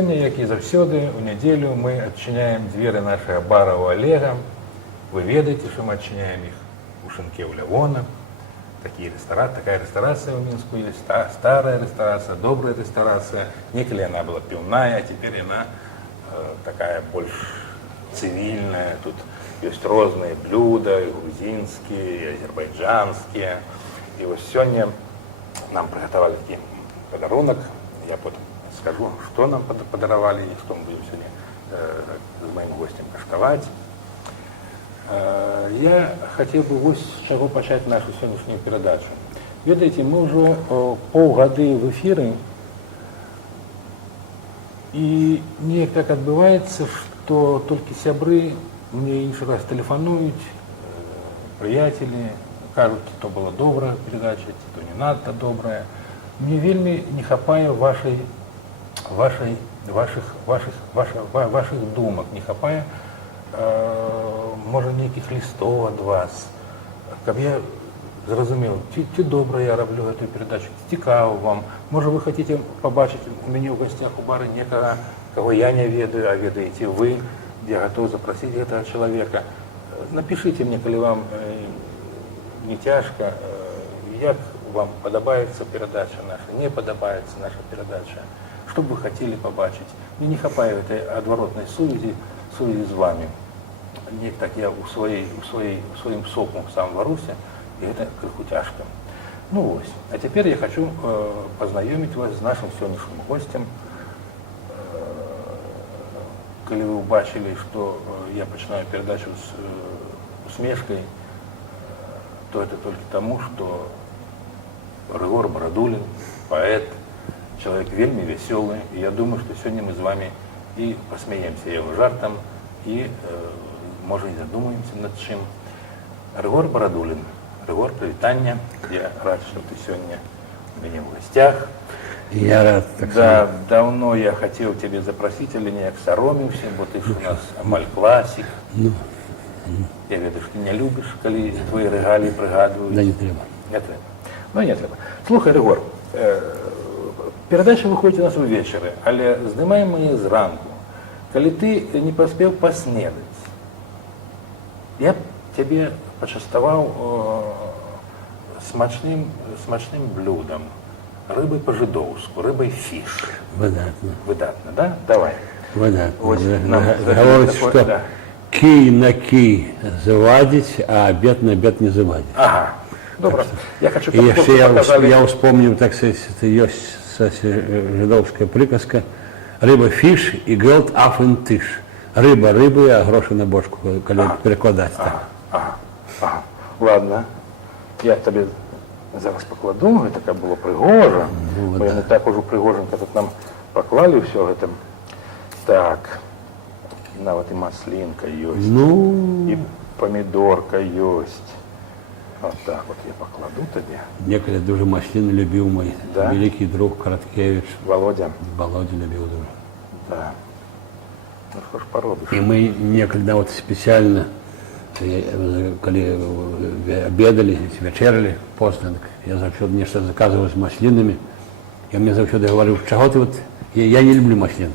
сёння, як і заўсёды, у нядзелю мы адчыняем дзверы нашага бара ў Олега. Вы ведаеце, што мы адчыняем іх у шынке ў Лявона. Такая рэстарацыя ў Мінску ёсць, старая рэстарацыя, добрая рэстарацыя. Некалі яна была піўная, а цяпер яна такая больш цывільная. Тут ёсць розныя блюда, і грузінскія, і азербайджанскія. І вось сёння нам прыгатавалі такі падарунак. Я потым скажу, што нам падаравалі і што мы будзем сёння з маім госцем каштаваць. Я хацеў бы вось з чаго пачаць нашу сённяшнюю перадачу. Ведаеце, мы ўжо паўгады в эфіры, і неяк так адбываецца, што толькі сябры мне іншы раз тэлефануюць, прыяцелі, кажуць, то была добрая перадача, ці то не надта добрая. Мне вельмі не хапае вашых думак, не хапае, можа, нейкіх лістов ад вас, каб я зразумеў, ці добра я раблю гэтую перадачу, цікава вам, можа, вы хацеце пабачыць у мяне ў гасцях у бары некага, каго я не ведаю, а ведаеце вы, я гатоў запрасіць гэтага чалавека. Напішыце мне, калі вам не цяжка, як вам падабаецца перадача наша, не падабаецца наша перадача, што б вы хацелі пабачыць. Мне не хапае гэтай адваротнай сувязі з вами. Неяк так я у сваім соку сам варуся, і гэта крыху цяжка. Ну вось, а цяпер я хочу пазнаёміць вас з нашым сённяшнім госцем. Калі вы ўбачылі, што я пачынаю перадачу з усмешкай, то это только тому, что Рыгор Барадулін, паэт, человек вельмі веселый, и я думаю, что сегодня мы с вами и посмеемся его жартом, и, может, и задумаемся над чем. Рыгор Барадулін. Рыгор, привитание. Я рад, что ты сегодня у меня в гостях. Я рад. Так да, давно я хотел тебя запросить, але неяк саромеўся, бо ты ж у нас амаль классик. Я ведаю, што не любіш, калі твои рэгаліі прыгадваюць. Да не трэба. Не трэба. Ну, не трэба. Слухай, Рыгор, перадача выходзіць у нас увечары, але здымаем мы зранку. Калі ты не паспеў паснедаць, я б цябе пачаставаў смачным блюдам, рыбай па-жыдоўску, рыбай фіш. Выдатно. Выдатно, да? Давай. Выдатно. Говорить, что да. Кий на кий завадить, а обед на обед не завадить. Ага. Добро. Я хочу, и если я вспомню, так сказать, это есть жидовская приказка. Рыба фиш и гелд афен тиш. Рыба рыбы, а гроши на бошку, когда перекладать. Ага. Ладно. Я тебе зараз покладу, это как было пригожа. Ну, мы не так уже пригоженько тут нам поклали все это. Так. Нават и маслинка есть. Ну... И помидорка есть. Вот так вот я покладу тебе. Некогда дуже маслины любил мой великий друг Короткевич. Володя. Володя любил дуже. Да. Ну что ж поробишь. И мы некогда вот специально, когда обедали, вечерали поздно, я завсёды нечто заказывал с маслинами. Я мне завсёды говорил, чего ты вот, я не люблю маслин.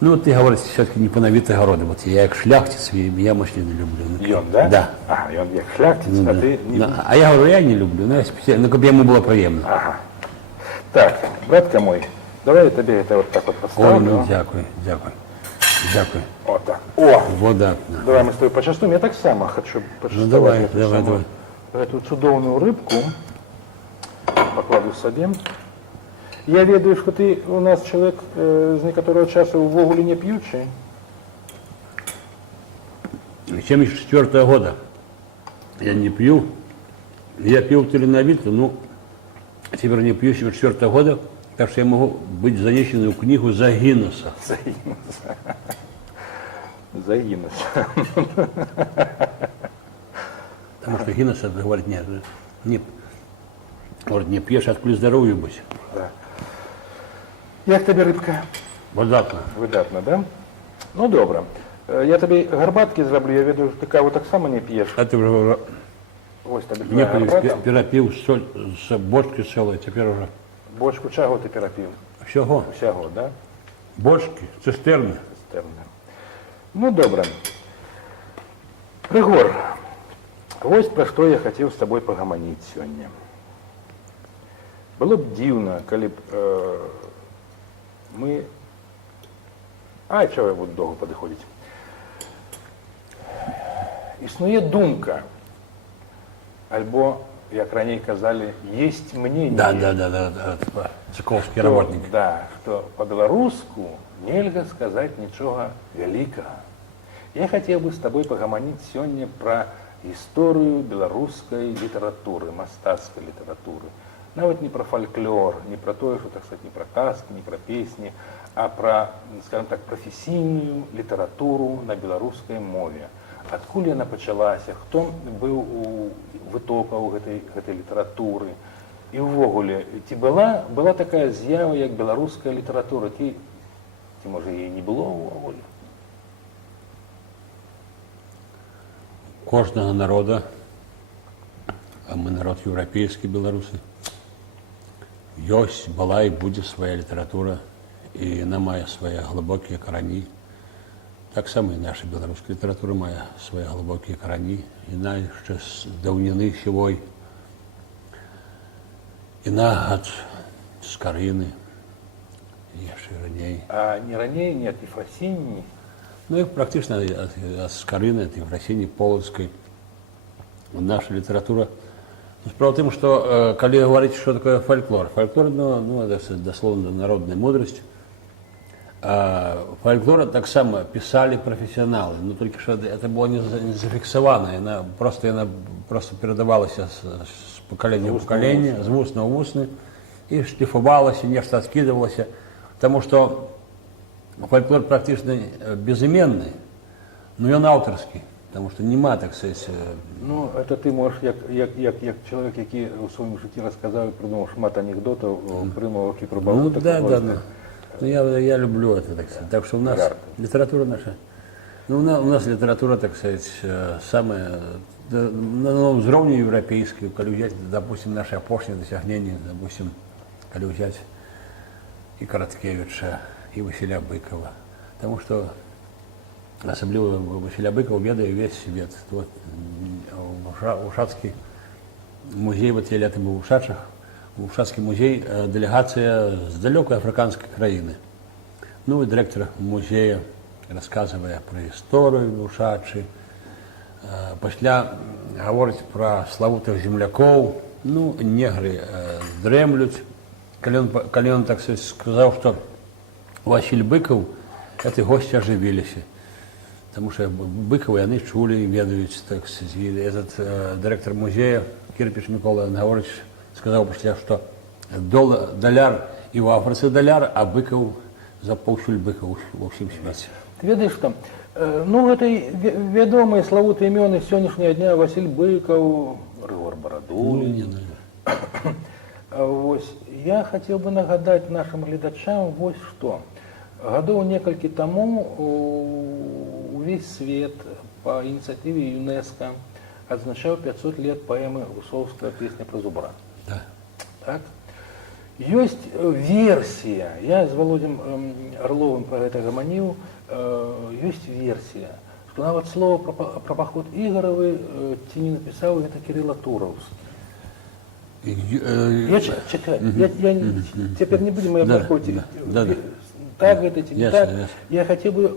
Ну, ты, говоришь, все-таки не пановитые огороды. Вот я как шляхтец, я маслины люблю. И он, да? Да. Ага, и он как шляхтец, ну, а да. ты... Не... А я говорю, я не люблю, но я специально, как бы ему было приемно. Ага. Так, братка мой, давай я тебе это вот так вот поставлю. Ой, ну, дякую. Вот так. О! Водатно. Давай мы с тобой почастуем. Я так само хочу почастовать. Ну, давай. Эту чудовную рыбку покладу собі. Я ведаю, что ты у нас человек с некоторого часу увогуле не пьючий. 74-го года я не пью. Я пил теленовид, ну, теперь не пью 74-го года, так что я могу быть занесен в книгу Загинуса. Загинуса. Потому что Гиннес говорит, нет, говорит, не пьешь, откуда здоровье быть. Да. Як тобі рибка? Видатно. Видатно, да? Ну, добре. Я тобі гарбатки зроблю, я веду, ти каву так само не п'єш. А ти вже... Ось тобі твоя гарбата. Неколи перепив з бочки цілої, тепер вже... Бочку чого ти перепив? Всього. Всього, да? Бочки, цистерны. Цистерны. Ну, добра. Рыгор, вось пра што я хацеў з табой пагаманіць сёння. Было б дзіўна, калі б мы... Ай, чого я буду доўга падыходзіць? Існуе думка, альбо, як раней казалі, есть мнение. Да. Цыковскі работнік. Да, што па-беларуску нельга сказаць нічога вялікага. Я хацеў бы з табой пагаманіць сёння пра гісторыю беларускай літаратуры, мастацкай літаратуры. Нават не пра фальклор, не пра тое, што, так сказать, не пра казкі, не пра песні, а пра, скажем так, прафесійную літаратуру на беларускай мове. Адкуль яна пачалася, хто быў у вытокаў гэтай літаратуры. І ўвогуле, ці была такая з'ява, як беларуская літаратура, ці можа, яе не было ўвогуле? Кожнага народа, а мы народ еўрапейскі, беларусы, ёсць, была і будзе свая літаратура, і яна мае свае глыбокія карані. Таксама і наша беларуская літаратура мае свае глыбокія карані. Яна яшчэ з даўніны сівой. Яна ад скарыны, яшчэ раней. А не раней, не ад Ефрасіні? Ну, і практычна ад скарыны, ад Ефрасіні, Полацкай. Наша літаратура. Справа в тым, што калі гаварыць, што такое фальклор. Фальклор, дасловна, народная мудрасць. Фальклора таксама пісалі прафесіяналы, но толькі што это было не зафіксавана, яна просто перадавалася з пакалення ў пакаленне, з вусна ў вусны, і шліфавалася, нешта адкідывалася, таму што фальклор практычна безыменны, но ён аўтарскі, таму што няма, так сказать... Ну, это ты можаш, як чалавек, які ў сваім жыцці расказаў і прыдумаў шмат анекдотаў, прымавак і прабавутак. Да. Ну, я люблю это, так сказать. Так что у нас литература наша, у нас литература, так сказать, самая, на новом уровне европейской, коли взять, допустим, наши апошние досягнения, допустим, коли взять и Короткевича, и Василя Быкова. Потому что, особливо Василя Быкова, ведает весь свет. Вот, Ушацкий музей, вот я летом был в Ушачах, Ушацкий музей, делегация с далекой африканской краины. Ну и директор музея, рассказывая про историю Ушачи, пасля говорить про славутых земляков, ну, негры дремлют. Коли он, так сказать, сказал, что Василь Быков, это гости оживились. Потому что Быкова они чули и ведают, так сказать. И этот директор музея, Кирпич Микола Ангорович, сказал пасля, что доляр и в Африке доляр, а Быков за паўсюль Быков во всем свете. Ты ведаешь, что, ну, это вядомые славутые імёны сённяшняга дня: Василь Быков, Рыгор Барадулін. Вось, я хотел бы нагадать нашим гледачам вот что. Гадоў некалькі таму увесь свет по инициативе ЮНЕСКО отзначал 500 лет поэмы Гусовская «Песня про зубра». Да. Так? Есть версия, я с Володем Орловым про это гаманіў, есть версия, что нават слово про поход Игоревы ці не написал это Кирилл Туровский. Теперь не будем обмаркоўваць, так гэта ці не так. Я хотел бы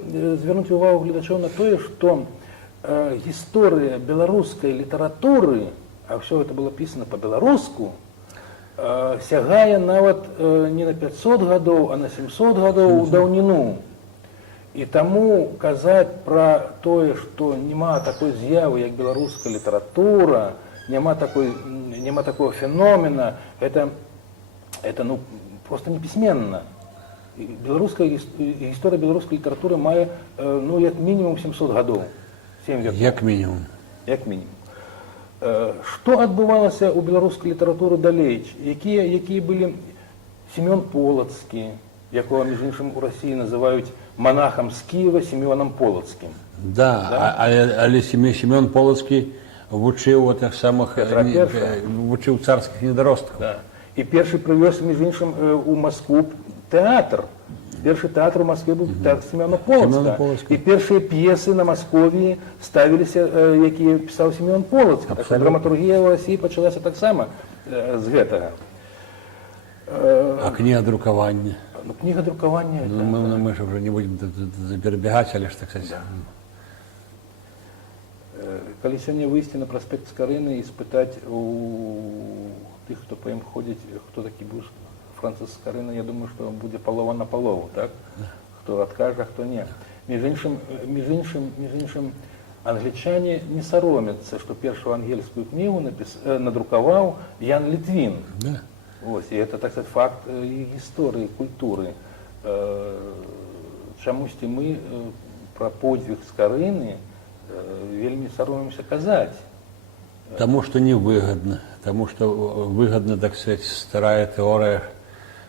звернуть увагу гледачоў на тое, что история белорусской литературы, а все это было писано по-белоруску, сягае нават не на 500 гадоў, а на 700 гадоў у даўніну. І таму казаць пра тое, што няма такой з'явы, як беларуская літаратура, няма такого феномена, это ну, просто непісьменна. Гісторыя беларускай літаратуры мае, ну, як мінімум 700 гадоў. 7 веков. Як мінімум. Як мінімум. Што адбывалася ў беларускай літаратуры далей? Якія былі Семён Полацкі, якого, між іншым, у Расіі называюць монахам з Киева Семёнам Полацкім. Да, але Семён Полацкі вучыў тых самых, вучыў царскіх недаросткаў. Да. І першы прывёз, між іншым, у Маскву тэатр. Першы тэатр у Маскве быў тэатр Семёна Полацка. Семёна Полацка. І першыя п'есы на Маскові ставіліся, якія пісаў Семён Полацка. Так што драматургія ў Расіі пачалася таксама з гэтага. А книга друкавання? Ну, книга друкавання... Ну, мы же уже не будем перебегать, але ж так сказать. Калі сёння выйсці на праспект Скарыны і спытаць у тых, хто па ім ходзіць, хто такі быў Францыск Скарына, я думаю, што будзе палова на палову, так? Хто адкажа, хто не. Між іншым, англічане не саромяцца, што першую ангельскую кнігу надрукаваў Ян Літвін. Да. Ось, і гэта, так сказать, факт гісторыі, культуры. Чамусьці мы пра подзвіг Скарыны вельмі саромимся казаць. Тому что невыгодно. Тому что выгодно, так сказать, старая теория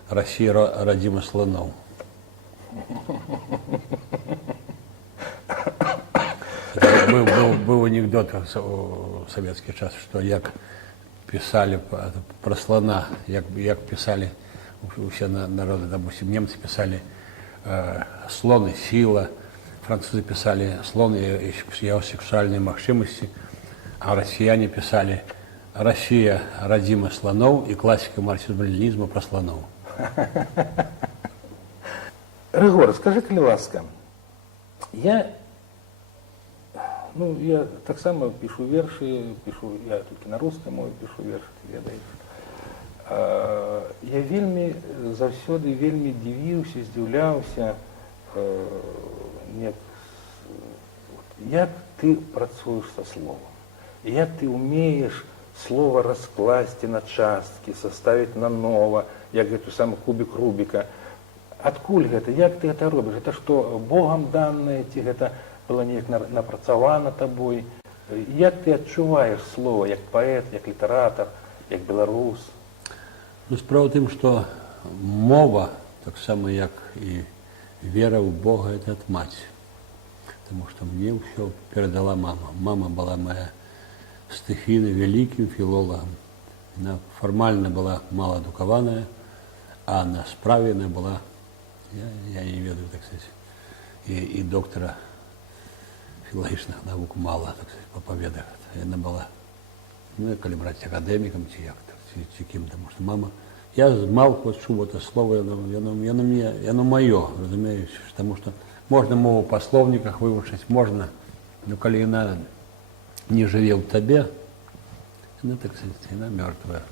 России родима слонов. Был анекдот в советский час, что як писали про слона, як писали все народы, допустим, немцы писали слон и сила, французы писали слон и его сексуальные махчимости, а россияне писали Россия родима слонов и классика марксизма-ленинизма про слонов. Рыгор, скажи, калі ласка, я таксама пишу вершы, я толькі на рускай мове пишу вершы, ты ведаеш. Я заўсёды вельмі дзівіўся, здзіўляўся, як ты працуеш са словом, як ты умееш слово раскласці на часткі, составіць на нова, як гэту саму кубік Рубіка. Адкуль гэта? Як ты гэта робіш? Гэта што, Богам данае, ці гэта было неяк напрацавана табой? Як ты адчуваеш слова, як паэт, як літаратар, як беларус? Ну, справа в тым, што мова, таксама як і вера ў Бога, это ад маці. Таму што мне ўсё перадала мама. Мама была моя стыхійна вялікім філолагам. Яна фармальна была маладукаваная, а на справе яна была, я не ведаю, так сказать, і доктара філалагічных навук мала, так сказать, па паведах. Яна была, ну, калі браць акадэмікам ці як, ці кім, таму што мама, я змалку чуў это слово, яно маё, разумееш, таму што можна мову па слоўніках вывучыць, можна, но калі яна не жыве ў табе, яна, так сказать, яна мёртвая.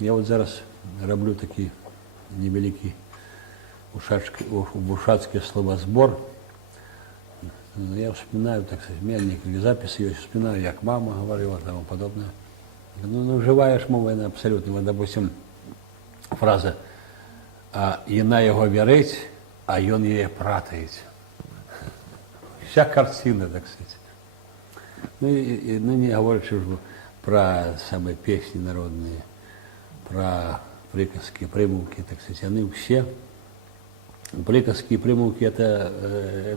Я вот зараз раблю такі невялікі вушацкі словазбор. Я вспоминаю, так сказать, у меня некие записи, я вспоминаю, як мама говорила, тому подобное. Ну, живая ж мова, она абсолютно, вот, допустим, фраза «Яна його вірить, а ён її пратається». Вся картина, так сказать. Ну, не говорячи уже про самые песни народные, про приказки, примулки, так сказать, они все. Приказки и примулки это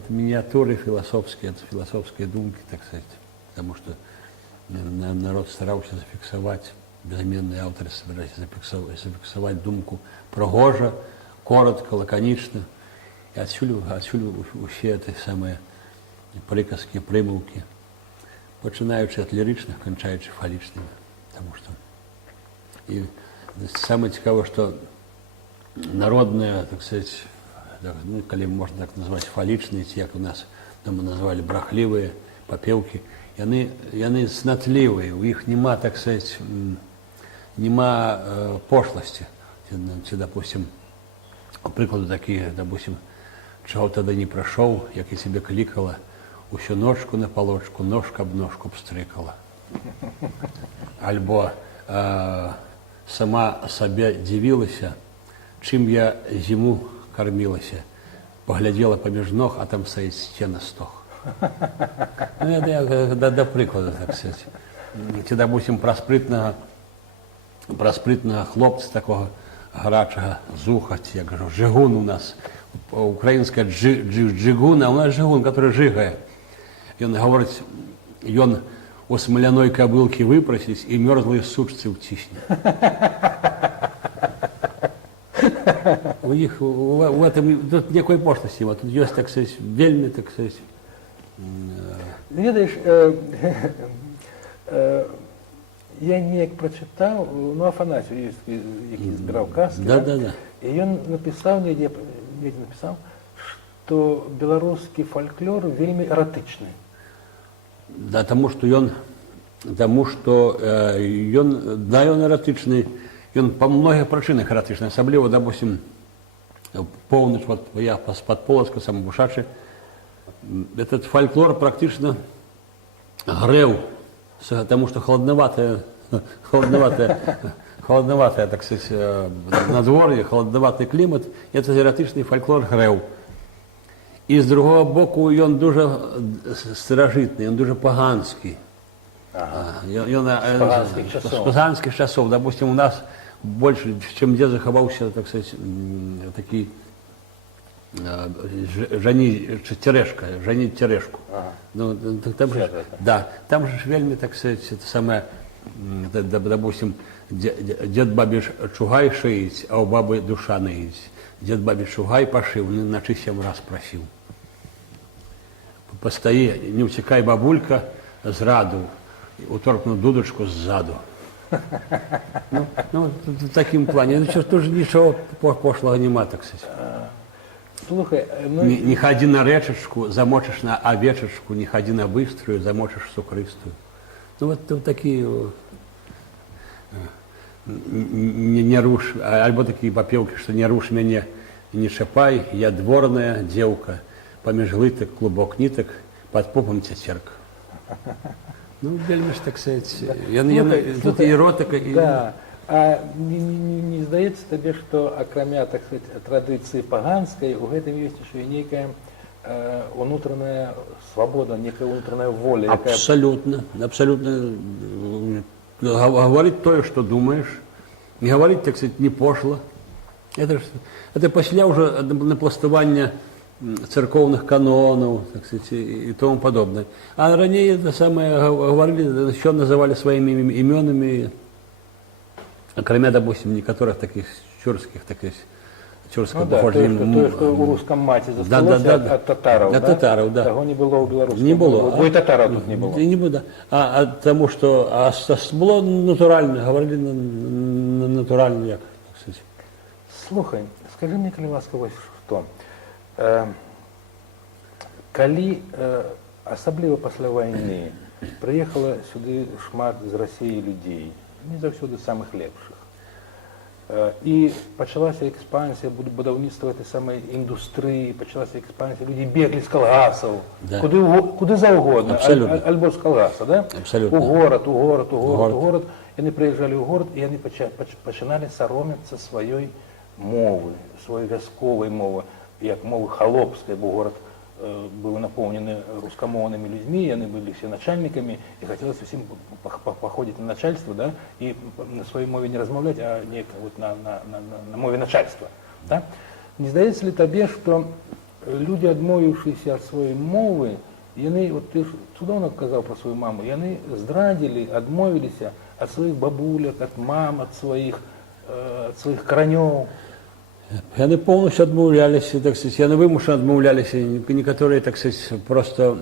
миниатюры философские, это философские думки, так сказать, потому что народ старался зафиксовать, безыменные авторы собирались зафиксовать думку пригожа, коротко, лаконично. И отсюда все эти самые приказки, примулки, починаючи от лиричных, кончаючи фаличными, потому что и самое цікавое, что народное, так сказать, ну, коли можно так назвать фалічныя, ці як у нас дома назвали брахливые попевки, яны цнатлівыя, у іх нема, так сказать, нема пошлости. Ці, допустим, прикладу такие, допустим, чего тогда не прошел, як я себе кликала, усю ножку на полочку, ножка об ножку обстрикала. Альбо сама себе дивилася, чим я зиму кормилася, поглядела поміж ног, а там стоит стена стох. Ну, это до прикладу, так сказать. Ці, допустим, про спритного хлопца такого гарачого зуха, як кажу, жигун у нас, украинская джигун, а у нас жигун, который жигає. И он говорит, он у смоляной кобылки выпросись и мерзлые сучцы утисне. у них в этом тут никакой пошлости, вот тут есть, так сказать, вельми, так сказать. Ведаеш, я неяк прочитав, ну, Афанасію, який збирав казки, Да. і він написав, недзе написав, што беларускі фальклор вельмі эратычны. Да, тому што ён эратычны, ён па многіх прычынах эратычны, асабліва, допустим, поўнач, вот я з-пад Полацка, Самабушачы, этот фольклор практично грэў, потому что холодноватое, так сказать, надворье, холодноватый климат, этот эратычный фольклор грэў. І з другого боку, ён дуже старажытны, ён дуже паганскі. З паганскіх часоў. Допустим, у нас больше, чем дзе захаваўся, так сказать, такі жаніць цярэшку. Ну, там же, да, там же вельмі, так сказать, это самое, допустим, дед бабе чугай шыіць, а у бабы душа наіць. Дед бабе чугай пашыў, наче 7 раз просіў. Постаі, не уцікай, бабулька, зраду, уторкну дудочку ззаду. Ну, в такім плані. Ну, тут же нічого пошлого нема, так сказать. Слухай, ну... Не ходи на речечку, замочишь на овечечку, не ходи на быструю, замочишь сукрыстую. Ну, вот такие... Не руш, альбо такие попевки, что не руш меня, не шапай, я дворная девка, помеж лыток, клубок ниток, под попом цяцерка. Ну, вельмі ж, так сказать, тут і эротика, і... Да. А не здаецца табе, што акрамя, так сказать, традыцыі паганскай, у гэтым ёсць яшчэ нейкая унутраная свабода, некая унутраная воля. Абсолютно. Говорить то, что думаешь, не говорить, так сказать, не пошло. Это пасля уже напластавання церковных канонов, так сказать, и тому подобное. А ранее это самое говорили, еще называли своими именами, кроме, допустим, некоторых таких тюркских, тюркского походження. То, что у русском мате засталося от татаров, от татаров, да. Того не было у белорусского. Не было. Бо и татаров тут не было. Не было. А тому, что было натурально, говорили натурально, як, так сказать. Слухай, скажи мне, калі ласка, вось што. Калі, асабліва пасля вайны, прыехала сюды шмат з Расіі людзей, не заўсёды самых лепшых, і пачалася экспансія будаўніцтва этой самай індустрыі, пачалася экспансія, людзі беглі з калгасаў, да. куды заўгодна, альбо з калгаса, да? Абсолютно. У горад. Яны прыязджалі ў горад, і яны пачыналі саромецца сваёй мовы, сваёй вясковай мовы, як мовы халопскай, бо горад быў напоўнены рускамоўнымі людзьмі, яны былі все начальнікамі, і хацелася усім паходзіць на начальство, да, і на сваёй мове не размаўляць, а неяк вот на мове начальства. Да? Не здаецца ли табе, што людзі, адмовіўшыся ад сваёй мовы, яны, вот ты ж цудоўна казаў пра сваю маму, яны здрадзілі, адмовіліся ад сваіх бабуляк, ад мам, ад сваіх каранёў. Яны полностью адмаўляліся, так сказать, яны вымушана адмаўляліся, некаторыя, так сказать, просто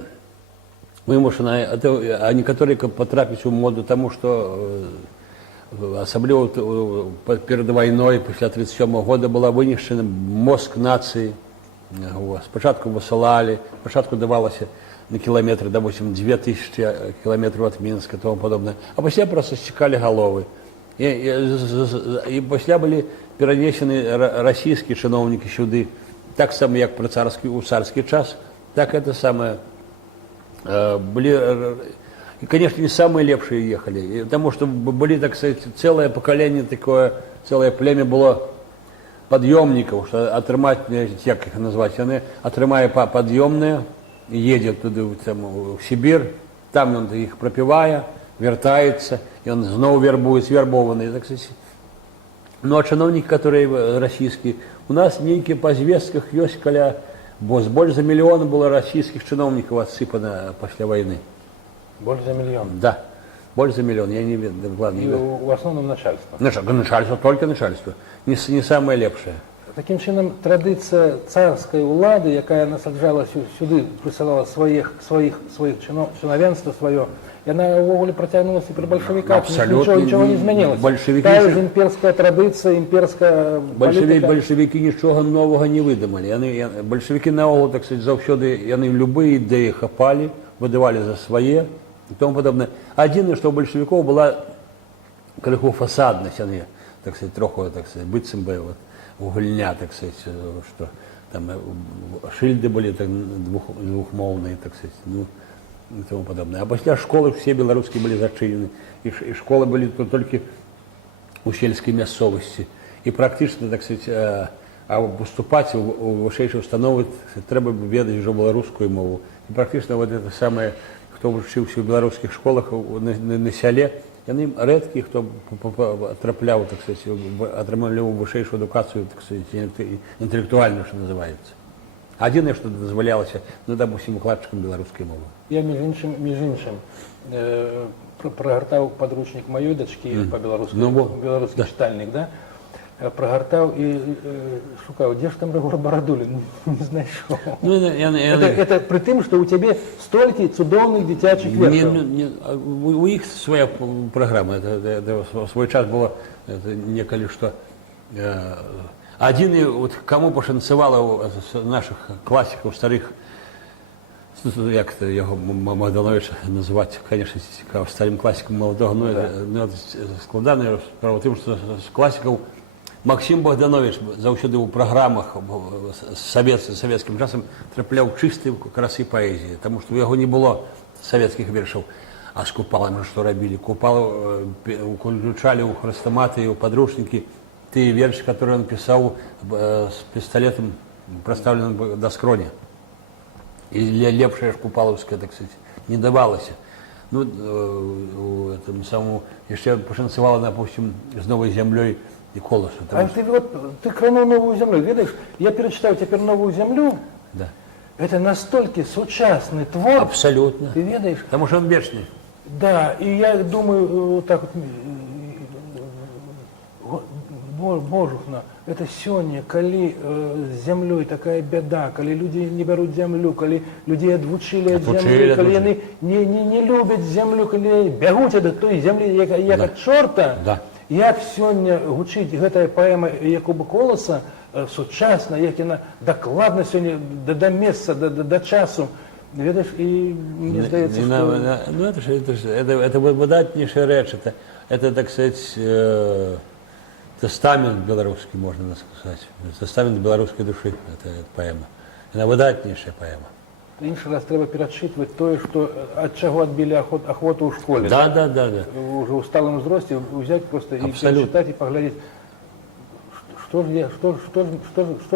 вымушана, а некаторыя потрапіць у моду, тому что асабліва перед вайной, пасля 1937 года была вынішчана мозг нацыі. Спачатку высылалі, спачатку давалася на километры, допустим, 2000 километров от Минска и тому подобное, а пасля просто стекали головы. І пасля былі перанесены расійскія чыноўнікі сюды, так само, як у царскі час, так это самое. И, конечно, не самые лепшие ехали, потому что были, так сказать, целое поколение такое, целое племя было подъемников, что атрымаць, як их назвать, они атрымае подъемные, едет туда, в Сибирь, там он их пропивая, вертается, и он снова вербованный, так сказать. Ну, а чыноўнікі, которые российские, у нас нейкие по звестках ёсць каля, больше за миллиона было российских чыноўнікаў отсыпано после войны. Больше за миллион? Да, больше за миллион, я не ведаю. И в основном начальство? Начальство, только начальство, не самое лепшее. Таким чином, традиція царської влади, яка насаджала сюди, присилала своїх чиновенство своє, і вона увогуле протягнулася і при большевиках. Абсолютно. Нічого не змінилося. Большевики Та ж- ж імперська традиція, імперська політика. Большевики нічого нового не видумали. Большевики наогул, так сказать, завсёды, вони любые ідеї хапали, видавали за своє і тому подобне. Єдине, що у большевиків була криху фасадність, вони, так сказать, трохи, так сказать, быцем би вот, угольня, так сказать, що там шильди були так, двухмовні, так сказать, ну, и тому подобное. А после школы все белорусские были зачинены, и школы были только у сельской мясцовости. И практически, так сказать, а поступать у вышэйшай установы треба ведаць уже беларускую мову. И практически вот это самое, кто учился в белорусских школах на селе, яны рэдкі, хто трапляў, так сказать, атрымліваў вышэйшую адукацыю, так сказать, інтэлектуальную, что называется. Адзінае, што дазвалялася, ну, допустим, укладчыкам беларускай мовы. Я, між іншим, прогортав подручник моєї дочки по-беларуску, беларускі читальник, да? Прогортав і шукав, де ж там Ригор Барадулін? Не знайшов. Ну, Это при тым, что у тебе столькі цудоўных дзіцячых вершаў. У іх свая праграма. Это свой час было некалі што. Адзіны, вот, кому пашанцавала з наших класікаў старых, як это яго Магдановича называць, конечно, цікава, старым класікам маладога, но складаная справа тым, што з класікаў Максим Богданович заўсёды ў праграмах з савецкім часам трапляў чыстай красы паэзіі, таму што ў яго не было савецкіх вершаў. А з купалам што рабілі? Купалы уключалі ў хрестаматы і ў падручнікі тыя вершы, которые он пісаў з пісталетам, праставленым да скроні. І лепшая ж купалаўская, так сказать, не давалася. Ну, этому самому яшчэ пашанцавала, допустим, з Новай зямлёй і Коласу. А ты крануў новую зямлю, ведаеш? Я перачытаў цяпер новую зямлю. Да. Это настолькі сучасны твор. Абсолютно. Ты ведаеш? Потому что он вечный. Да, и я думаю, так вот, божухна, это сёння, калі з зямлёй такая бяда, калі людзі не бяруць зямлю, калі людзей адвучылі ад зямлі, калі яны не любяць зямлю, калі бягуць ад той зямлі, як ад чорта, Да. як сёння гучыць гэтая паэма Якуба Коласа сучасна, як яна дакладна сёння да месца, да часу. Ведаеш, і мне здаецца, што... Ну, это выдатнейшая рэч, это, так сказать, тестамент беларускі, можна сказаць, тестамент беларускай душы, это паэма. Яна выдатнейшая паэма. Іншы раз трэба перачытваць тое, што ад чаго адбілі ахвоту ў школе. Да. Уже ў сталым узросце ўзяць проста і перачытаць і паглядзець, што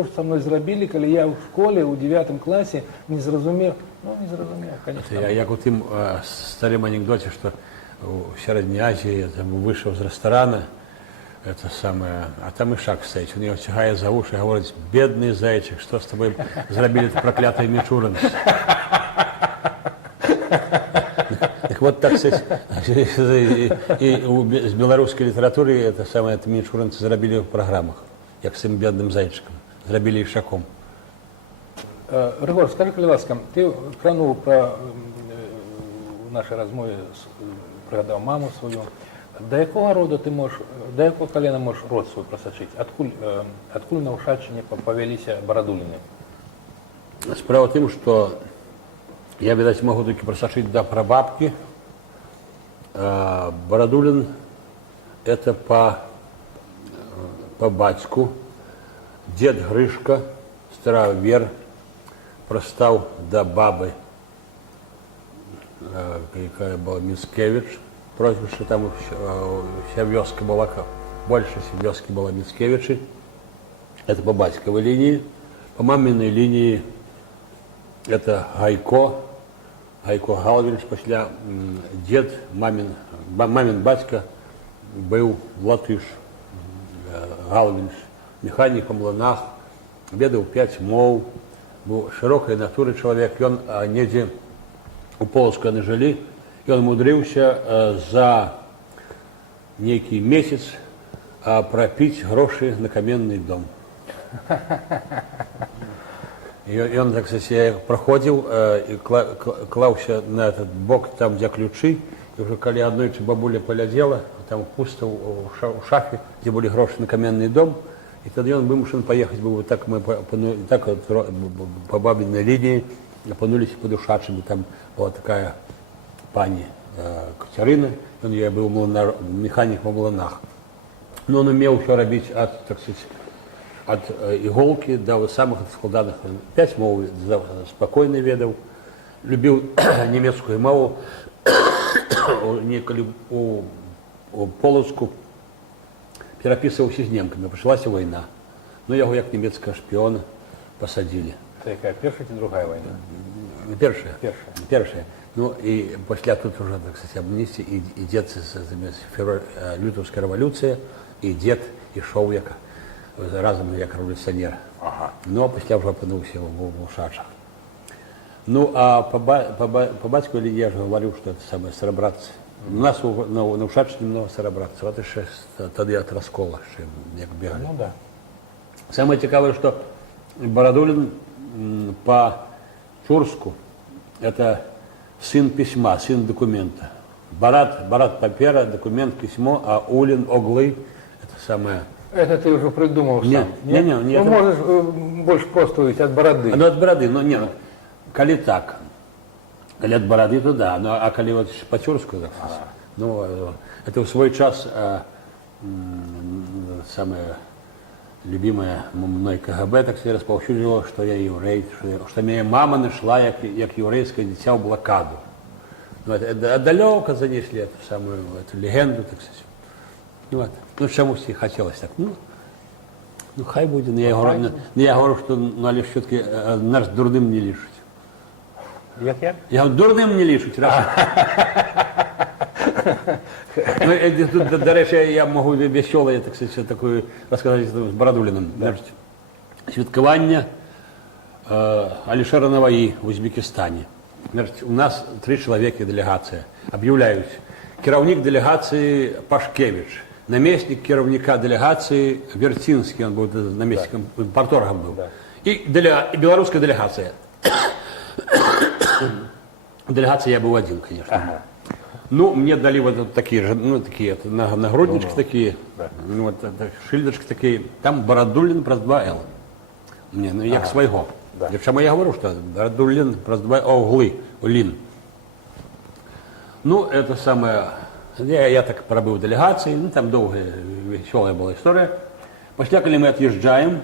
ж са мной зрабілі, калі я ў школе ў 9 класе не зразумеў. Ну, не зразумеў, конечно. Як у тым старым анекдоце, што ў сярэдняй Азіі выйшаў з рэстарана, это самое, а там ишак стоит, он его тягает за уши и говорит: бедный зайчик, что с тобой зрабили проклятые Мичуринцы? Так вот, так сказать, и с белорусской литературы это самое, это Мичуринцы зрабили в программах, як с тем бедным зайчиком, зрабили ишаком. Ригор, скажи, калі ласка, ты крануў пра в нашай размове, прыгадаў маму сваю. До якого роду ты можешь, до якого колена можешь род свой просочить? Откуль на Ушачине повелися Барадулины? Справа в том, что я, видать, могу только просочить до прабабки. Барадулин это по батьку. Дед Гришка, старовер, простав до бабы, какая была Мицкевич. Прозвище там вся вёска была, больше вёски была Мицкевичи. Это по батьковой линии. По маминой линии это Гайко Галович. После дед, мамин батька был латыш Галович, механик по млынах, ведал 5 мов, был широкой натуры человек. И он недзе у Полоцка на жили. И он умудрился за некий месяц пропить гроши на каменный дом. І ён, так сказать, я праходзіў і клаўся на этот бок, там, дзе ключы, і ўжо калі аднойчы бабуля паглядзела, там пуста ў шафе, дзе былі грошы на каменны дом, і тады ён вымушаны паехаць быў. Так мы так па бабінай лініі апынуліся пад Ушачамі. Там была такая пані Кацярына, ён я быў механік па млынах. Но он умеў усё рабіць ад, так сказать, ад іголкі да самых складаных. 5 моў спакойна ведаў, любіў нямецкую мову. Некалі у Полацку перапісваўся з немкамі, пачалася вайна. Ну, яго як нямецкага шпіёна пасадзілі. Это какая, первая или другая война? Першая. Першая. Першая. Ну, і пасля тут уже, так сказать, амністія, і дзед лютаўская рэвалюцыя, і дзед ішоў як разам як рэвалюцыянер. Ага. Ну, а пасля ўжо апынуўся ў Ушачах. Ну, а по бацьку я же говорил, что это самое старобратцы. У нас на Ушаче немного старобратцев. Это еще тогда от раскола, як бегали. Ну да. Самое цікавое, что Бородулин по Чурску это сын письма, сын документа. Барат папера, документ, письмо, а Улин, Оглы, это самое... Это ты уже придумал Нет, сам? не, Ну, это... можешь больше просто увидеть от бороды. Ну, от бороды, ну, не, коли так, коли от бороды, то да, ну, а коли вот по Чурску, так сказать, ну, это в свой час самое любимое мной КГБ, так сказать, распаўсюдзіла, что я еврей, что меня мама нашла, як еврейское дитя в блокаду. Ну, это далеко занесли эту самую эту легенду, так сказать. Вот. Ну, чомусь и хотелось так. Ну, хай будет. Я говорю, что але все-таки наш дурним не лишить. Як? Я говорю, дурним не лишить. Ну, тут, до речі, я можу весело, так сказать, такое розказати з Бородулиным. Святкування Алишера Наваи в Узбекистане. У нас 3 чоловіки делегація. Об'являють. Керівник делегації Пашкевич. Наместник керівника делегації Вертинський, він був наместником, парторгом був. І білоруська делегація. Делегація я був один, конечно. Ага. Ну, мне дали вот такие же, ну, такие нагруднички такие, ну, вот шильдочки такие. Там Бородулин про 2Л. Мне, ну, як своего. Да. Чому я говорю, что Бородулин про 2 Оглы, Лин. Ну, это самое... Я так пробыл в делегации, ну, там долгая, веселая была история. После, когда мы отъезжаем,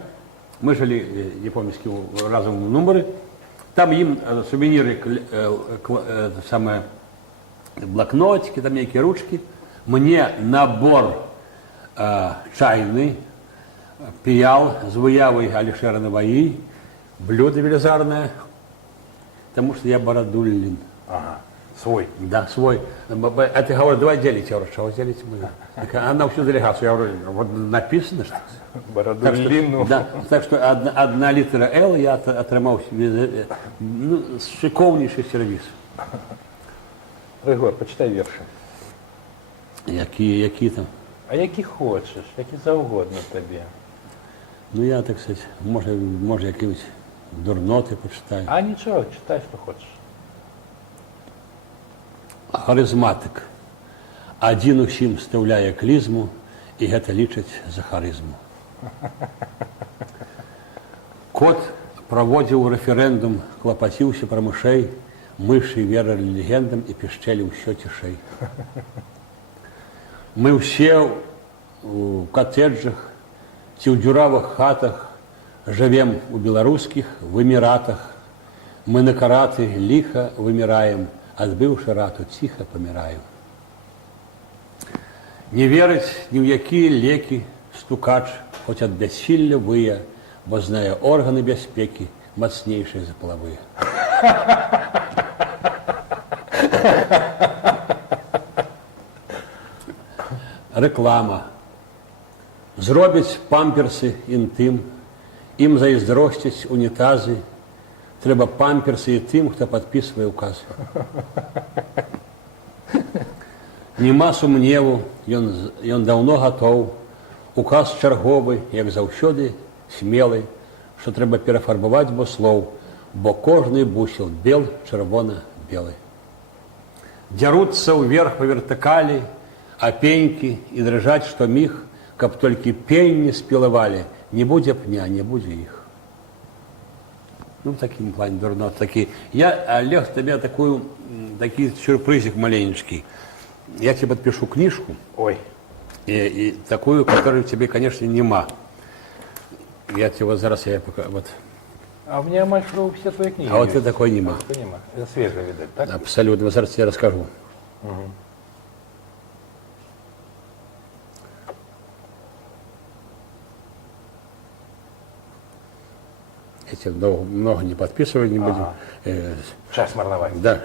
мы жили, не помню, с кем разом в Нумбаре, там им сувениры, самое, блокнотики, там некие ручки. Мне набор чайный, пиял с выявой Алишера Наваи, блюдо велизарное, потому что я Бородулин. Ага. Свой. Да, свой. А ты говоришь, давай делить. Я говорю, что делить мы? Она всю делегацию. Я говорю, вот написано, что... Бородулин. Да, так что одна литера Л я отримав, ну, шиковнейший сервис. Ригор, почитай вірші. Які там? А які хочеш, які завгодно тобі. Ну, я, так сказать, може якісь дурноти почитаю. А нічого, читай, що хочеш. Харизматик. Один усім вставляє клізму, і гэта лічаць за харизму. Кот праводзіў рэферэндум, клапаціўся пра мышэй, мышы верылі легендам і пішчэлі ўсё цішэй. Мы ўсе у катэджах ці ў дзюравых хатах жывем у беларускіх выміратах. Мы на караты ліха выміраем, адбыўшы рату ціха паміраем. Не верыць ні ў якія лекі стукач, хоць ад бяссілля вые, бо знае органы бяспекі мацнейшыя за палавыя. Рэклама. Зробяць памперсы інтым, ім зайздросцяць унітазы, трэба памперсы і тым, хто падпісвае ўказ. Нема сумневу, ён даўно гатоў, указ чарговы, як заўсёды, смелый, что треба перефарбовать бо слов, бо кожный бусел бел, червоно-белый. Дерутся вверх по вертикали, а пеньки и дрожать, что миг, каб только пень не спиловали, не будь пня, не будь их. Ну, в таким плане дурно. Такие. Я, Олег, тебе такой сюрпризик маленечкий. Я тебе подпишу книжку. Ой. И такую, которую тебе, конечно, нема. Я тебе вот зараз я пока вот. А у меня мальчиков все твои книги. А вот ты такой нема. Нема. Это свежее, видать, так? Абсолютно. Вот зараз я расскажу. Я тебе много не подписывать не будем. Час марновать. Да.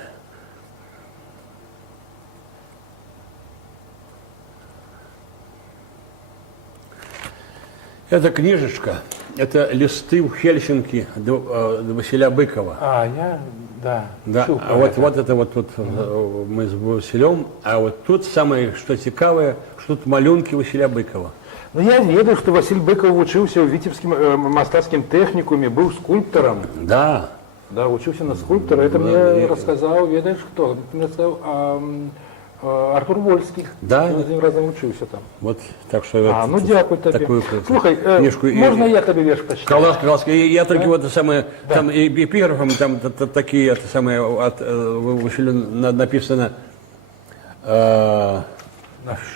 Эта книжечка, это листы в Хельсинки до Василя Быкова. Да. Да, чув а про вот это вот тут мы с Василем, а вот тут самое, что цікаве, что тут малюнки Василя Быкова. Ну, я ведаю, что Василь Быков учился в Витебском мастацким техникуме, был скульптором. Да. Да, учился на скульптора. Это мне рассказал, ведаешь, кто? Мне рассказал Артур Вольский. Да. Я один раз учился там. Вот, так что Ну дякую тобі. такую Слухай, книжку. можна я тобі вірш почитаю? Пожалуйста. Я только вот это самое, там и эпиграфом там такие, это самое, от Василю написано,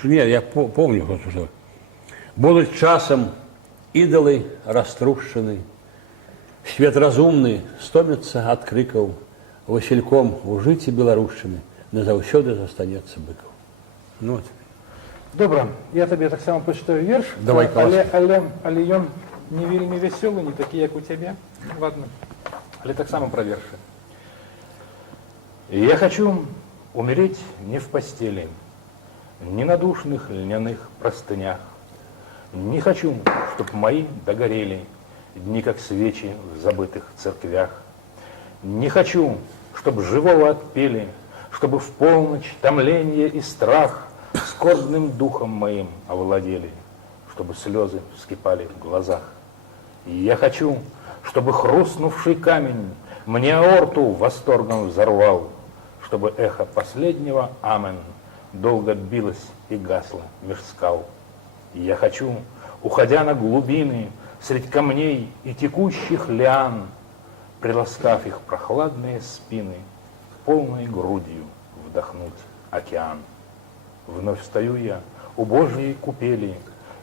нет, я помню, вот что. Будут часом идолы раструшены, свет разумный стомится от криков, Васильком у житі Білорущини назавсёды застанется Быков. Ну, вот. Добре, я тобі так само почитаю вірш, Давай, але ён не вельмі веселый, не такі, як у тебе. Ладно, але так само про вірши. Я хочу умереть не в постели, не на душных льняных простынях. Не хочу, чтоб мои догорели дни, как свечи в забытых церквях. Не хочу, чтоб живого отпели, чтобы в полночь томление и страх скорбным духом моим овладели, чтобы слезы вскипали в глазах. И я хочу, чтобы хрустнувший камень мне аорту восторгом взорвал, чтобы эхо последнего «Амен» долго билось и гасло меж скал. И я хочу, уходя на глубины, средь камней и текущих лиан, приласкав их прохладные спины, полной грудью вдохнуть океан. Вновь встаю я у Божьей купели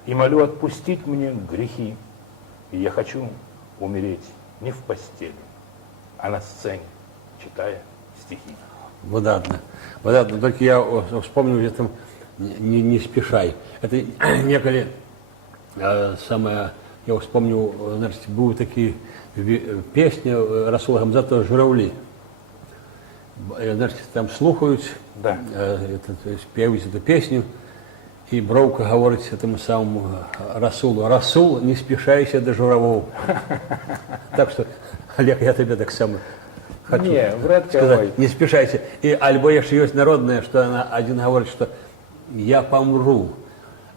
и молю отпустить мне грехи. И я хочу умереть не в постели, а на сцене, читая стихи. Выдатно. Выдатно. Только я вспомнил, где там не спешай. Это неколи самое, я вспомнил, значит, были такие песни Расула Гамзатова «Журавли». Значит, там слухают, Да. спевают эту песню, и Бровка говорит этому самому Расулу: «Расул, не спешайся до журавов». Так что, Олег, я тебе так само хочу сказать, не спешайся. И альбо еще есть народное, что она один говорит, что я помру,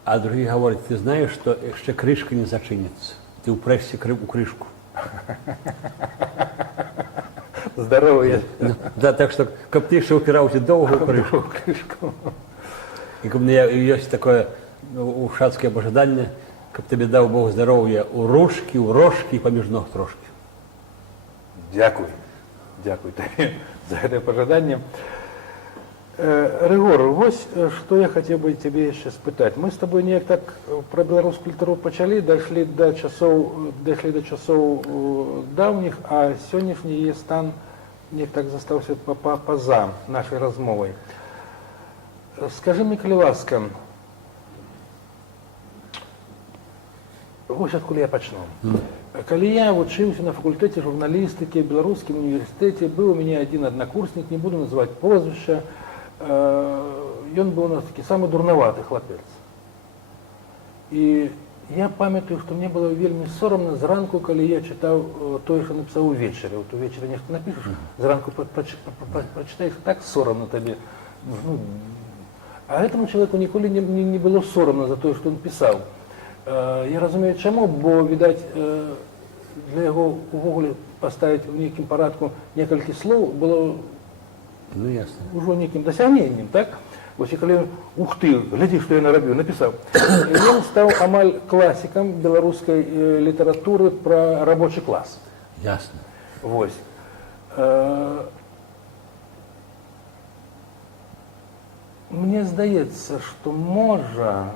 а другие говорят: ты знаешь, что еще крышка не зачинится, ты упрешься у крышку. Здоровый. Да, так что, как ты еще упирался долго у крышку. И как у меня есть такое ушацкое ожидание, как тебе дал Бог здоровья у рожки, поміж ног трошки. Дякую. Дякую тобі за це пожадання. Ригор, ось що я хотів би тебе ще спитати. Ми з тобою ніяк так про білоруську культуру почали, дійшли до часов давніх, а сьогоднішній її стан ніяк так застався поза нашою розмовою. Скажи мені, коли ласка, ось откуда я почну. Коли я вчився на факультеті журналістики в Білоруському університеті, був у мене один однокурсник, не буду називати прізвище, він був у нас такий самий дурноватий хлопець. І я пам'ятаю, що мені було вельми соромно зранку, коли я читав те, що написав увечері. От увечері нечто напишеш, зранку прочитаєш, так соромно тобі. А этому человеку ніколи не було соромно за те, що він писав. Я разумею, чому, бо, відаць, для яго увогуле паставіць у нейкім парадку некалькі слоў было Ну, ясно. ўжо нейкім дасягненнем, так? Вось і калі, ух ты, глядзі, што я нарабіў, напісаў. Ён стаў амаль класікам беларускай літаратуры пра рабочы клас. Ясно. Вось. Мне здаецца, што можа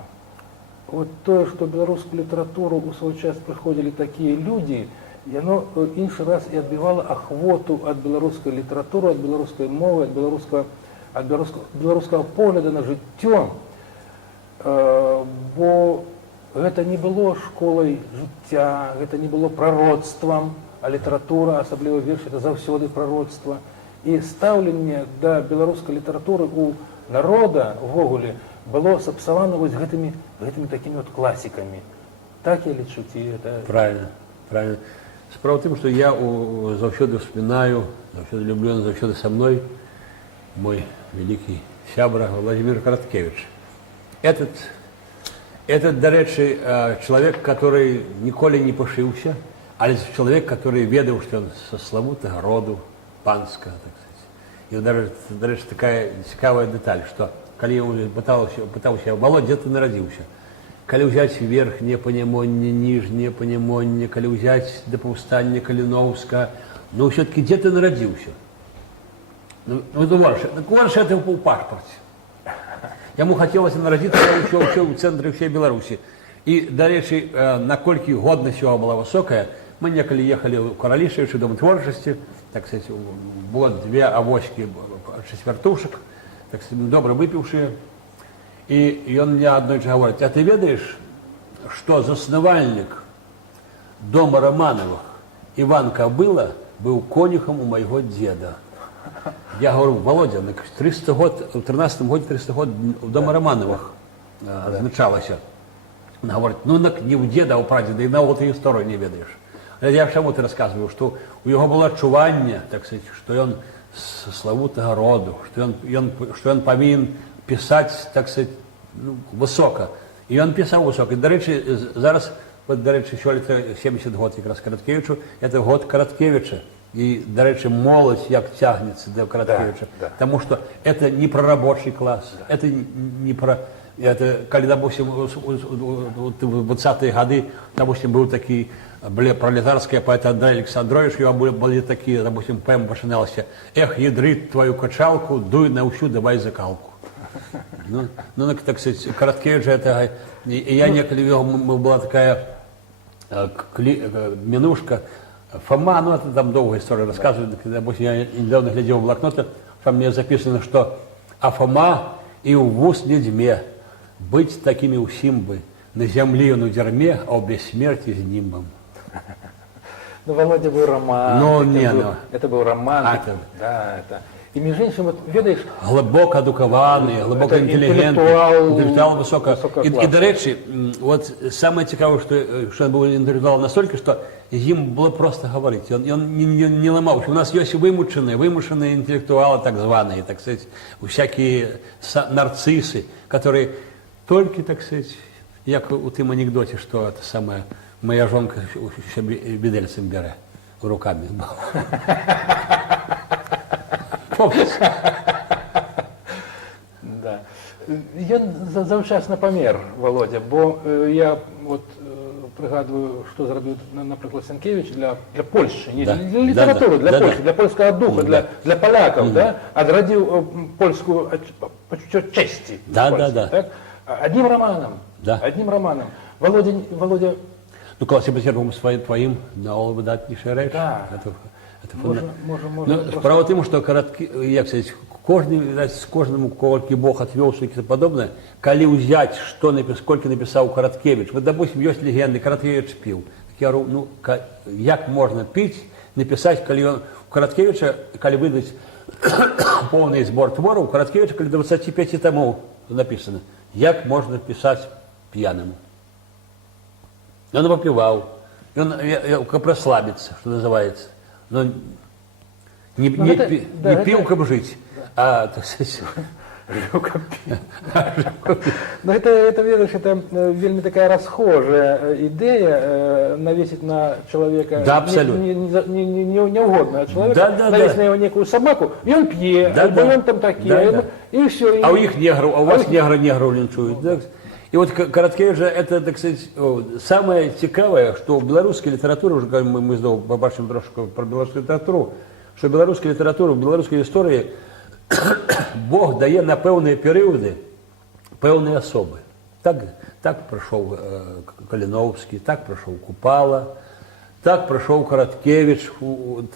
вот тое, што беларускую літаратуру ў свой час прыходзілі такія людзі, яно іншы раз і адбівала ахвоту ад беларускай літаратуры, ад беларускай мовы, ад беларускага погляду на жыццё, бо гэта не было школай жыцця, гэта не было прароцтвам, а літаратура, асабліва верш, это заўсёды прароцтва. І стаўленне да беларускай літаратуры у народа увогуле было сапсавана вось гэтымі такімі вот класікамі. Так я лічу, ці это... Правильно, правильно. Справа в том, что я заўсёды вспоминаю, заўсёды люблю, он заўсёды со мной, мой великий сябра Владимир Караткевич. Этот, дарэчы, человек, который ніколі не пошыўся, але человек, который ведаў, что он со славутага роду, панскага, так сказать. И дарэчы, такая цікавая деталь, что калі я пытаўся, Володя, дзе ты нарадзіўся? Калі ўзяць верхняе панямонне, ніжняе панямонне, калі ўзяць да паўстання Каліноўска, ну ўсё-таки дзе ты нарадзіўся? Ну говориш, это ў пашпарце. Яму хацелася нарадзіцца ўсё ў цэнтры ўсей Беларусі. І, дарэчы, наколькі годнасць яго была высокая, мы некалі ехалі ў Каралішавічы, дом творчасці, так сказать, было 2 авоські чацвяртушак, так сказать, добра выпіўшыя. І ён мне аднойчы гаворыць: а ты ведаеш, што заснавальнік дома Романовых Іван Кабыла быў конюхам у майго дзеда? Я говорю: Володя, у 13 годзе 300 год у дома Романовых адзначалася. Он говорит: ну не у деда, а у прадеда, и на вот ты историю не ведаешь. Я к чему ты рассказываю, что у него было адчуванне, так сказать, что он с славутага роду, что он повинен писать, так сказать, ну, высоко. И он писал высоко. И, дарэчы, зараз, вот, дарэчы, сёлета 70 год как раз Караткевичу, это год Караткевича. И, дарэчы, молодь як тягнется до Караткевича. Да, да. Потому что это не про рабочий класс, да. Это не про... Это, когда, допустим, в 20-е годы, допустим, был такой пролетарский поэт Андрей Александрович, у него были такие, допустим, поэма починалась: «Эх, ядрит твою качалку, дуй на усю, давай закалку». Ну, так сказать, Караткевич, это... И я некогда, была такая менушка, Фома, ну, это там долгая история рассказывает, допустим, я недавно глядел в блокноты, там мне записано, что «А Фома и у вуз не дьме, быть такими усім бы, на земле он у дерьме, а у бессмертии с нимбом». Ну, Володя был роман. Ну, не, ну. Это был роман. Да, это... И, между прочим, вот, ведаешь... Глубоко адукаваны, глубоко интеллигентный, интеллектуал высоко. И, дарэчы, вот самое цікавое, что он был интеллектуал настолько, что им было просто говорить. Он не ломался. У нас есть вымушенные интеллектуалы, так званые, так сказать, всякие нарциссы, которые только, так сказать, як у тым анекдоте, что это самое, моя жонка еще бедельцем бере руками. Да. Ён заўчасна памер, Володя, бо я вот прыгадываю, што зрабіў, напрыклад, Сенкевич для Польшчы, не для літаратуры, для Польшчы, для польскага духа, для палякаў, адрадзіў польскую пачуццё чесці. Да. Одним романом. Володя... Ну, классе базировым твоим на выдатнейшая рэч. Да. Ну, справа тым, што як сказать, кожнаму колькі Бог отвёў что-то подобное, калі ўзяць, сколько написал Караткевич. Вот, допустим, есть легенды, Караткевич пил. Я говорю, ну, як можно пить, написать, калі он у Караткевича, калі выдать полный сбор творов, у Караткевича, калі 25 томов написано, як можно писать пьяным. Он попивал, он как расслабиться, что называется. Но не пил, как жить, а, так сказать, Живокопі. Ну, это, видишь, это вельми такая расхожая идея навесить на человека Да, абсолютно. не угодного человека, Да, навесить да. на него некую собаку, и он пьет, Да, да. он там такие, Да, да. и все. А у них негров, а у вас негров лінчують. Так? І от Короткевич, це, так сказати, саме цікаве, що в белорусской літературі, вже ми знову побачимо трошки про білоруську літературу, що в белорусской літературі, в белорусской історії Бог дає на певні періоди певні особи. Так пройшов Каліновський, так пройшов Купала, так пройшов Короткевич,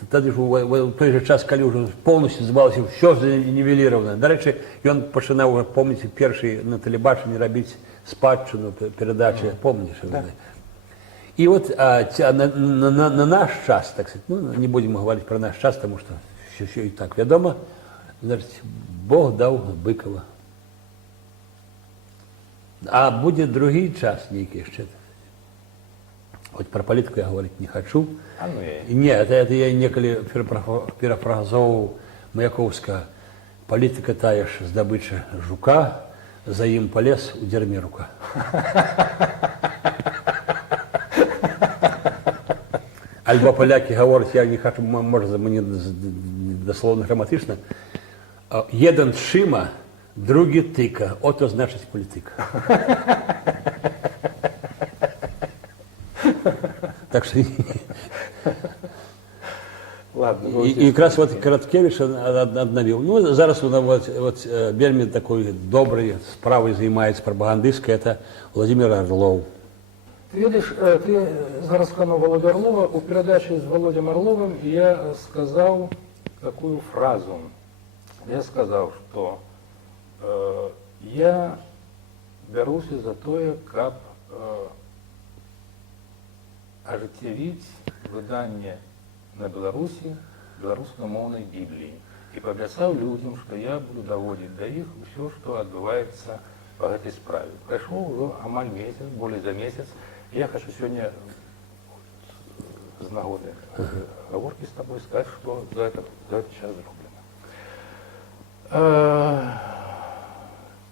тоді ж у той же час, коли вже повністю здавалося, все знівеліровано. До речі, він починав, пам'ятаєте, перший на телебаченні робити спадщину, передачі, пам'ятаєш? І от на наш час, так сказати, ну, не будемо говорити про наш час, тому що все і так відомо, значить, Бог дав Бикова. А буде другий час некий ще. Хоть про политику я говорить не хочу. А ну я. Нет, это я неколи перефразовывал Маяковского. Политика тая ж здобыча жука, за им полез у дерьме рука. Альбо поляки говорят, я не хочу, может, мне дословно грамматично. Jeden trzyma, drugi tyka. Oto значит polityka. Так что Ладно, и как раз вот Короткевич обновил. Ну, зараз вот вельми такой добрый, справой занимается пропагандисткой, это Владимир Орлов. Ты видишь, ты зараз сказал Володю Орлова, у передачи с Володей Орловым я сказал такую фразу. Я сказал, что я бяруся за тое, каб ажыццявіць выданне на Беларусі беларускамоўнай Бібліі. І паабяцаў людям, што я буду даводзіць да іх усё, што адбываецца па гэтай справе. Прайшоў ужо амаль месяц, болей за месяц. Я хочу сёння з нагоды гаворкі з табой сказаць, што за этот час зроблена.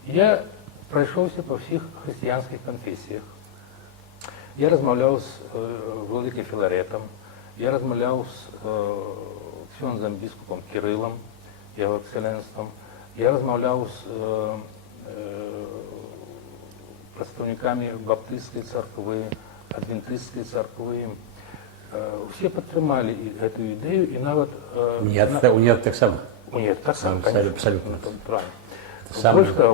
Я прайшоўся па ўсіх хрысціянскіх канфесіях. Я размаўляў з владыкай Філарэтам, я размаўляў з ксёндзам біскупам Кірылам, яго эксцэлэнствам, я размаўляў з прадстаўнікамі баптысцкай царквы, адвентысцкай царквы. Усе падтрымалі гэтую ідэю і нават... Уніят таксама. Уніят таксама, конечно. Абсолютно.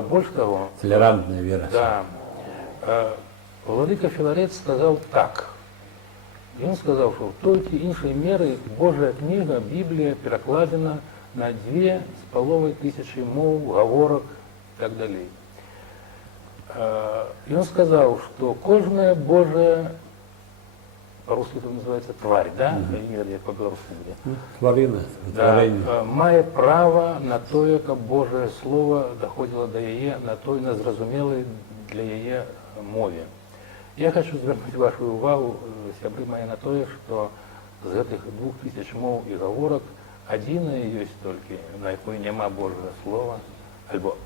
Больш таго... Толерантная вера. Да. Владыка Філарэт сказаў так. Ён сказаў, што ў той ці іншай меры Божая кніга, Біблія перакладзена на 2,5 моў, гаворак і так далей. Ён сказаў, што кожная Божая, по-русски это называется тварь, да? По-беларуску буде. Тварина, Да, мае права на тое, каб Божае Слово даходзіла да яе на той незразумелай для яе мове. Я хочу звярнуць вашу увагу, сябры мае, на тое, што з гэтых 2000 моў і гаворак адзінае ёсць толькі, на якой няма Божага Слова, альбо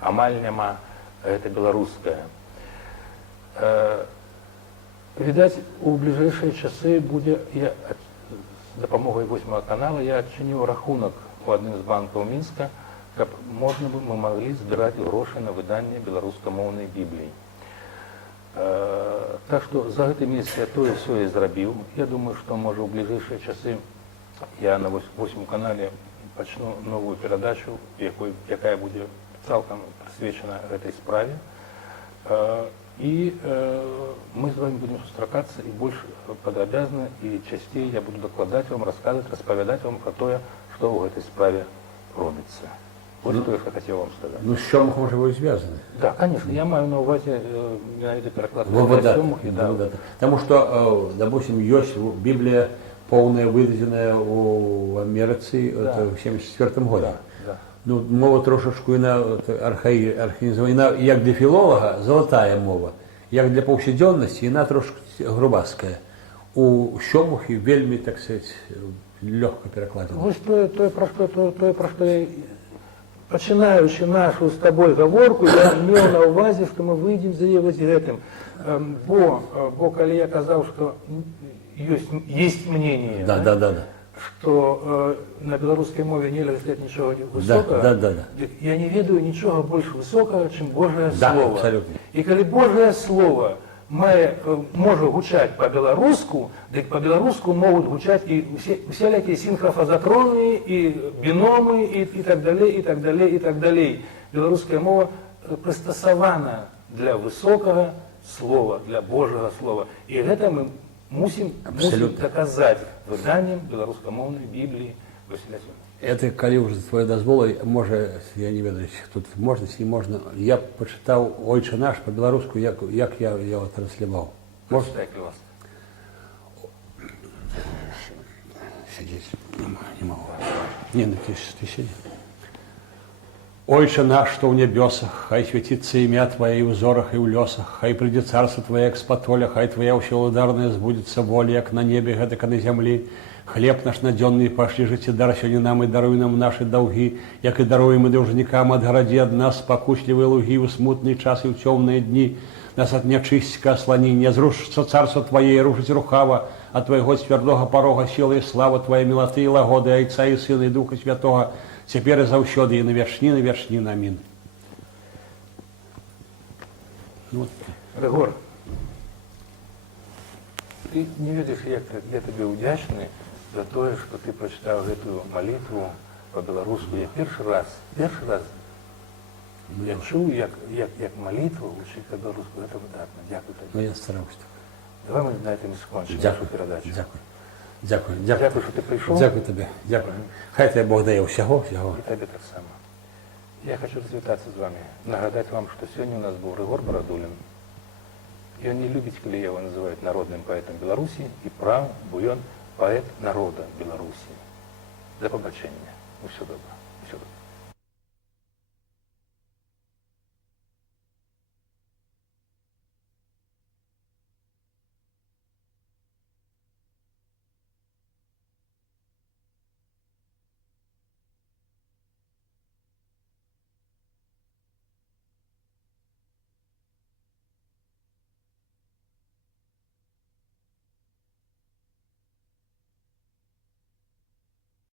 амаль няма, гэта беларуская. Відаць, у бліжэйшыя часы будзе, з дапамогай 8 канала, я адчыніў рахунак у адным з банкаў Мінска, каб можна мы маглі збіраць грошы на выданне беларускамоўнай Бібліі. Так што за гэты месяц я тое-сёе зрабіў. Я думаю, што, можа, у бліжэйшыя часы я на 8 канале пачну новую перадачу, якая будзе цалкам прысвечана гэтай справе. І мы з вами будем сустракацца і больш падрабязна, і часцей я буду дакладаць вам, расказваць, распавядаць вам пра тое, што ў гэтай справе робіцца. Вот что я хотел вам сказать. Ну, с чем может быть связано? Да, конечно. Я маю на увазе менавіта пераклад сёмых. Потому что, допустим, есть Библия полная выдадзеная у Америцы в 1974 году. Да. Ну, мова трошечку архаізована, як для філолога золотая мова, як для паўсядзённасці яна трошки грубаская. У Сёмухі вельмі, так сказать, лёгка перакладзена. Вось тое, пра што я починаючи нашу з тобою говорку, я мав на увазі, що ми вийдемо заявити гэтым. Бо коли я казав, що є мнение, Да. что на белорусской мове нельзя сказать ничего высокого, Да. я не ведаю ничего больше высокого, чем Божье Да, Слово. абсолютно. И когда Божье Слово может гучать по-белоруску, так по-белоруску могут гучать и всякие синхрофазотроны, и биномы, и так далее, и так далее, и так далее. Белорусская мова пристосована для высокого слова, для Божьего Слова. И это мы мусим доказать выданнем белорусскомовной Библии Василя Семеновича. Это, коли уже твоє дозволу, може, я не ведаю, тут можна, чи можна, я почитав «Ойче наш» по-білоруську, як я його транслював. Можна? Прочитайте вас. Сидеть не могу. Не, ну ты сиди. Ойче наш, что в небесах, хай светится имя Твое и в узорах, и в лесах, хай придет царство Твое, як спотоля, хай Твоя усилударная сбудется воля, як на небе, гэтак и на земле. Хлеб наш наденный пошли жить и дар сегодня нам, и даруй нам наши долги, як и даруем и должникам, отгороди от нас спокусливые луги в смутный час и в темные дни. Нас от нечистика ослони, не зрушится царство Твое, и рушить рухава, от Твоего твердого порога силы и слава Твоей милоты и лагоды, Отца и Сына и Духа Святого, теперь и завсёды, и на вершнины. Аминь. Вот. Григор, ты не ведаешь, я тебе удячный за то, что ты прочитал эту молитву по-белорусски. Я первый раз я чув, як молитву учить по-белорусски. Это выдатно. Дякую тобі. Ну, я старався. Давай ми на этом і скончимо нашу передачу. Дякую, що ти прийшов. Дякую тобі. Дякую. Хай тебе Бог дає всього. І тобі так само. Я хочу розвітатися з вами, нагадати вам, що сьогодні у нас був Григор Бородулін. И он не любит, когда его называют народным поэтом Беларуси, и прав, бо он поэт народа Беларуси. До побачення. Усього доброго.